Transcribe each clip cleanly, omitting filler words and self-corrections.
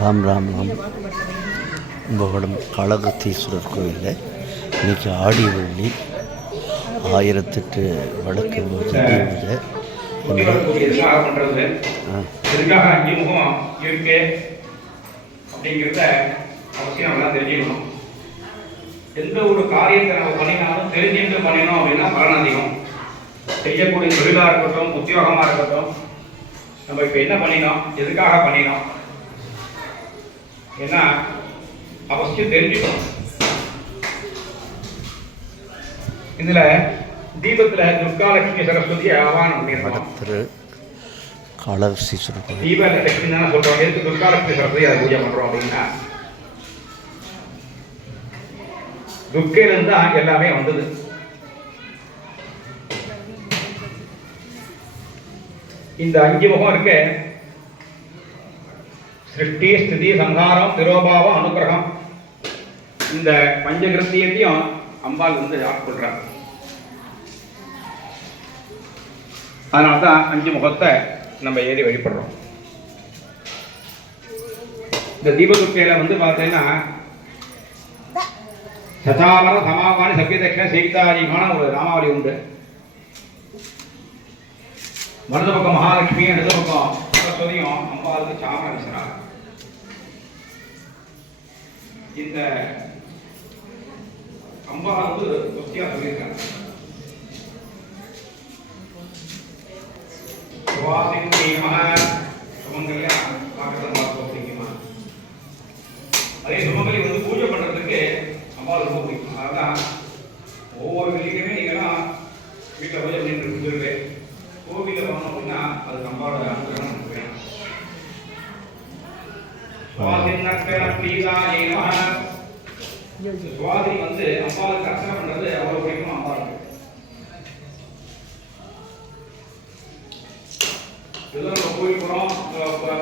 ராம் ராம் ராம். கும்பகோணம் காளகத்தீஸ்வரர் கோயிலில் இன்றைக்கி ஆடி வெள்ளி 1008 வடக்கு பூஜை எதுக்காக 5 முகம் இருக்கு அப்படிங்கிறத அவசியம் எல்லாம் தெரிஞ்சுக்கணும். எந்த ஒரு காரியத்தை நம்ம பண்ணினாலும் தெரிஞ்சுட்டு பண்ணினோம் அப்படின்னா பலன் அதிகம். செய்யக்கூடிய தொழிலாக இருக்கட்டும், உத்தியோகமாக இருக்கட்டும், நம்ம இப்போ என்ன பண்ணினோம், எதுக்காக பண்ணினோம், ஏன்னா அவசியம் தெரிஞ்சுக்கணும். இதுல தீபத்துல துர்காலட்சுமி சரஸ்வதியை ஆவானம் பண்ணிருக்கோம். தீப லட்சுமி தானே சொல்றோம். எதுக்கு துர்காலட்சுமி சரஸ்வதி அதை பூஜை பண்றோம் அப்படின்னா, துர்க்கையிலிருந்து தான் எல்லாமே வந்தது. இந்த 5 முகம் இருக்க, சிருஷ்டி ஸ்திதி சம்ஹாரம் திரோபாவம் அனுகிரகம், இந்த பஞ்சகிருத்தியத்தையும் அம்பாள் வந்து ஆட்கொள்றாங்க. அதனால தான் 5 முகத்தை நம்ம ஏறி வழிபடுறோம். இந்த தீபதுர்க்கையில வந்து பார்த்தீங்கன்னா சதாவர சமாவானி சத்தியதட்சண சீதாரிமான ஒரு ராமாவளி உண்டு. வலது பக்கம் மகாலட்சுமி, இடது பக்கம் சரஸ்வதியும் அம்பாளுக்கு சாமர வீசுறாங்க. இந்த அம்பாள் வந்து தொத்தியா சொல்லியிருக்காங்க. அதே சுமங்கலி வந்து பூஜை பண்றதுக்கு அம்பாள் ரொம்ப பிடிக்கும். அதுதான் ஒவ்வொரு வெள்ளிக்குமே நீங்களாம் வீட்டில் பூஜை பண்ணிட்டு இருந்துருக்கு. கோவிலில் போனோம் அப்படின்னா அது அம்பாவோட அனுகிரகம் நமக்கு வேணும். சுவாதி வந்து அம்பாளுக்கு அர்ச்சனை பண்றது அவ்வளவு பிடிக்கும். அம்பாளுக்கு ஏதோ நம்ம கோயில் போகிறோம்,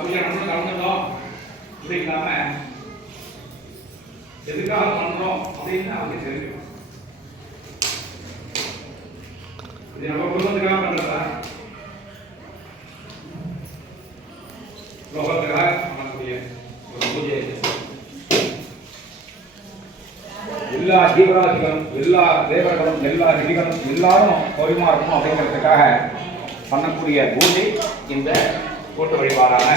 பூஜை கலந்துட்டோம் இப்படி இல்லாம எதுக்காக பண்றோம் அப்படின்னு அவங்களுக்கு தெரியும். இது நம்ம குடும்பத்துக்காக பண்றதா, லோகத்துக்காக பண்ணக்கூடிய ஒரு பூஜை. எல்லா ஜீவராசிகளும், எல்லா தேவர்களும், எல்லா ரிஷிகளும் எல்லாரும் கோரிமா இருக்கணும் அப்படிங்கிறதுக்காக பண்ணக்கூடிய பூஜை இந்த கூட்டு வழிபாடான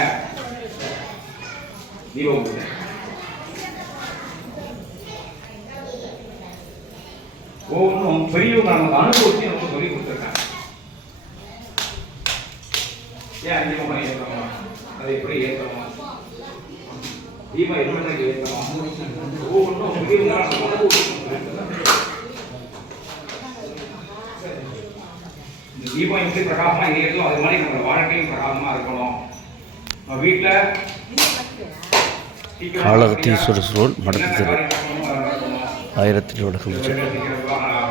தீப பூஜை. ஒவ்வொன்றும் பெரியவங்க நமக்கு அனுபவிச்சு நமக்கு சொல்லி கொடுத்துருக்காங்க. ஏன் 5 முகம் ஏற்றணும், அதை எப்படி ஏற்றணும், தீபம் எப்படி ஏற்றணும், ஒவ்வொன்றும் பெரியவங்க நமக்கு அனுபவிச்சு. இந்த தீபம் எப்படி பிரகாசமா எரியுதோ அது மாதிரி நம்ம வாழ்க்கையும் பிரகாசமா இருக்கணும். நம்ம வீட்டில் காளகத்தீஸ்வரர் ரோல் மடத்து 1008 வடக்கு பூஜை.